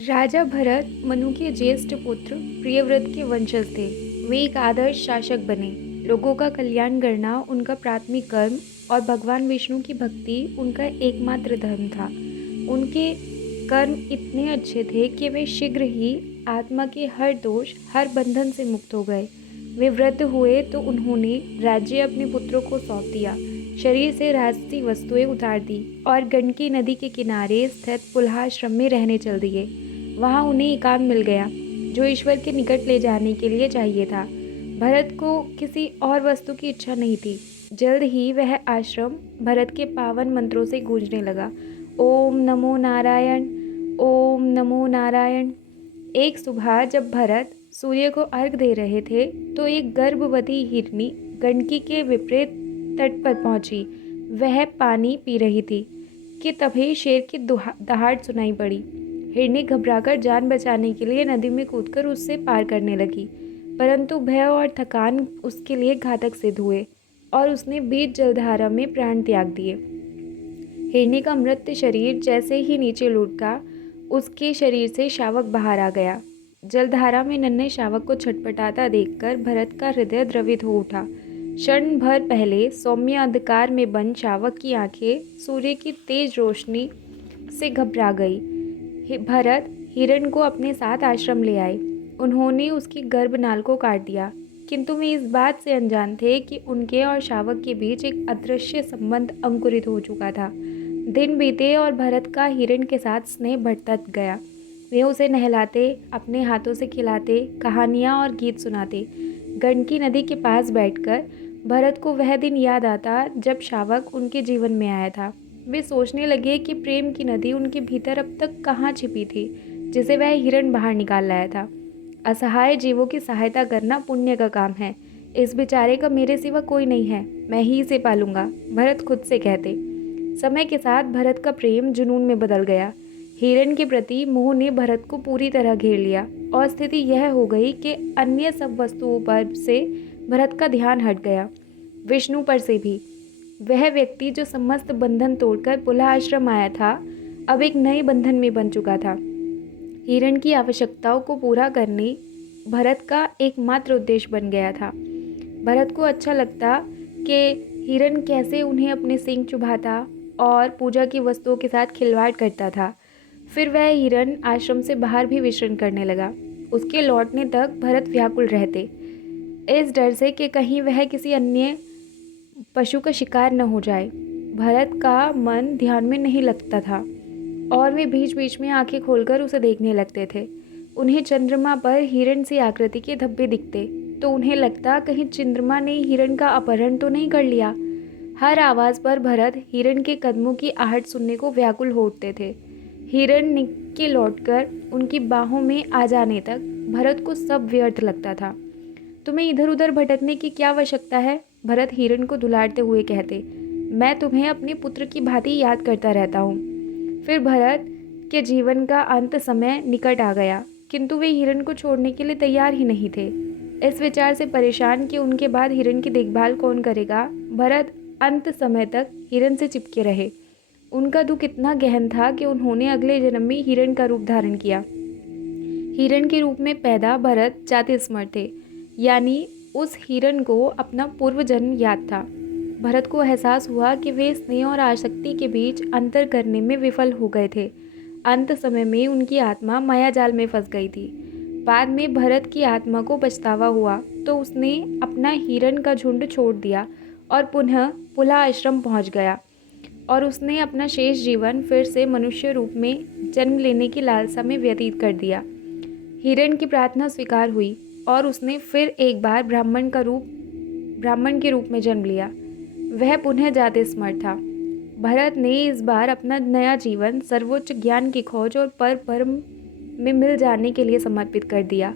राजा भरत मनु के ज्येष्ठ पुत्र प्रियव्रत के वंशज थे। वे एक आदर्श शासक बने। लोगों का कल्याण करना उनका प्राथमिक कर्म और भगवान विष्णु की भक्ति उनका एकमात्र धर्म था। उनके कर्म इतने अच्छे थे कि वे शीघ्र ही आत्मा के हर दोष, हर बंधन से मुक्त हो गए। वे वृद्ध हुए तो उन्होंने राज्य अपने पुत्रों को सौंप दिया, शरीर से राजसी वस्तुएं उतार दी और गंडकी नदी के किनारे स्थित पुलहाश्रम में रहने चल दिए। वहाँ उन्हें एकांत मिल गया, जो ईश्वर के निकट ले जाने के लिए चाहिए था। भरत को किसी और वस्तु की इच्छा नहीं थी। जल्द ही वह आश्रम भरत के पावन मंत्रों से गूंजने लगा। ओम नमो नारायण, ओम नमो नारायण। एक सुबह जब भरत सूर्य को अर्घ दे रहे थे तो एक गर्भवती हिरनी गंडकी के विपरीत तट पर पहुंची। वह पानी पी रही थी कि तभी शेर की दहाड़ सुनाई पड़ी। हिरनी घबराकर जान बचाने के लिए नदी में कूदकर उससे पार करने लगी, परंतु भय और थकान उसके लिए घातक सिद्ध हुए और उसने बीच जलधारा में प्राण त्याग दिए। हिरनी का मृत शरीर जैसे ही नीचे लुढ़का, उसके शरीर से शावक बाहर आ गया। जलधारा में नन्हे शावक को छटपटाता देखकर भरत का हृदय द्रवित हो उठा। क्षण भर पहले सौम्य अंधकार में बंद शावक की आंखें सूर्य की तेज रोशनी से घबरा गई। भरत हिरण को अपने साथ आश्रम ले आए। उन्होंने उसकी गर्भनाल को काट दिया, किंतु वे इस बात से अनजान थे कि उनके और शावक के बीच एक अदृश्य संबंध अंकुरित हो चुका था। दिन बीते और भरत का हिरण के साथ स्नेह बढ़ता गया। वे उसे नहलाते, अपने हाथों से खिलाते, कहानियाँ और गीत सुनाते। गंडकी नदी के पास बैठकर भरत को वह दिन याद आता जब शावक उनके जीवन में आया था। वे सोचने लगे कि प्रेम की नदी उनके भीतर अब तक कहाँ छिपी थी, जिसे वह हिरण बाहर निकाल लाया था। असहाय जीवों की सहायता करना पुण्य का काम है। इस बेचारे का मेरे सिवा कोई नहीं है, मैं ही इसे पालूंगा, भरत खुद से कहते। समय के साथ भरत का प्रेम जुनून में बदल गया। हिरण के प्रति मोह ने भरत को पूरी तरह घेर लिया और स्थिति यह हो गई कि अन्य सब वस्तुओं पर से भरत का ध्यान हट गया, विष्णु पर से भी। वह व्यक्ति जो समस्त बंधन तोड़कर पुलह आश्रम आया था, अब एक नए बंधन में बन चुका था। हिरण की आवश्यकताओं को पूरा करने भरत का एकमात्र उद्देश्य बन गया था। भरत को अच्छा लगता कि हिरण कैसे उन्हें अपने सींग चुभाता और पूजा की वस्तुओं के साथ खिलवाड़ करता था। फिर वह हिरण आश्रम से बाहर भी विचरण करने लगा। उसके लौटने तक भरत व्याकुल रहते, इस डर से कि कहीं वह किसी अन्य पशु का शिकार न हो जाए। भरत का मन ध्यान में नहीं लगता था और वे बीच बीच में आंखें खोलकर उसे देखने लगते थे। उन्हें चंद्रमा पर हिरण सी आकृति के धब्बे दिखते तो उन्हें लगता कहीं चंद्रमा ने हिरण का अपहरण तो नहीं कर लिया। हर आवाज़ पर भरत हिरण के कदमों की आहट सुनने को व्याकुल हो उठते थे। हिरण के लौटकर उनकी बाहों में आ जाने तक भरत को सब व्यर्थ लगता था। तुम्हें इधर उधर भटकने की क्या आवश्यकता है, भरत हिरण को दुलारते हुए कहते। मैं तुम्हें अपने पुत्र की भांति याद करता रहता हूँ। फिर भरत के जीवन का अंत समय निकट आ गया, किंतु वे हिरण को छोड़ने के लिए तैयार ही नहीं थे। इस विचार से परेशान कि उनके बाद हिरण की देखभाल कौन करेगा, भरत अंत समय तक हिरण से चिपके रहे। उनका दुख इतना गहन था कि उन्होंने अगले जन्म में हिरण का रूप धारण किया। हिरण के रूप में पैदा भरत जाति स्मर थे, यानी उस हिरण को अपना पूर्व जन्म याद था। भरत को एहसास हुआ कि वे स्नेह और आसक्ति के बीच अंतर करने में विफल हो गए थे। अंत समय में उनकी आत्मा माया जाल में फंस गई थी। बाद में भरत की आत्मा को पछतावा हुआ तो उसने अपना हिरण का झुंड छोड़ दिया और पुनः पुलह आश्रम पहुंच गया और उसने अपना शेष जीवन फिर से मनुष्य रूप में जन्म लेने की लालसा में व्यतीत कर दिया। हिरण की प्रार्थना स्वीकार हुई और उसने फिर एक बार ब्राह्मण के रूप में जन्म लिया। वह पुनः जाति स्मर था। भरत ने इस बार अपना नया जीवन सर्वोच्च ज्ञान की खोज और परम में मिल जाने के लिए समर्पित कर दिया।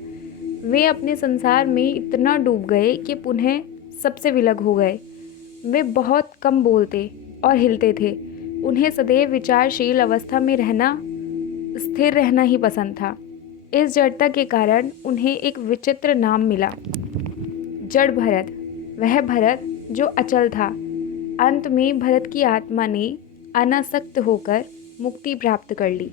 वे अपने संसार में इतना डूब गए कि पुनः सबसे विलग हो गए। वे बहुत कम बोलते और हिलते थे। उन्हें सदैव विचारशील अवस्था में रहना, स्थिर रहना ही पसंद था। इस जड़ता के कारण उन्हें एक विचित्र नाम मिला, जड़ भरत। वह भरत जो अचल था। अंत में भरत की आत्मा ने अनासक्त होकर मुक्ति प्राप्त कर ली।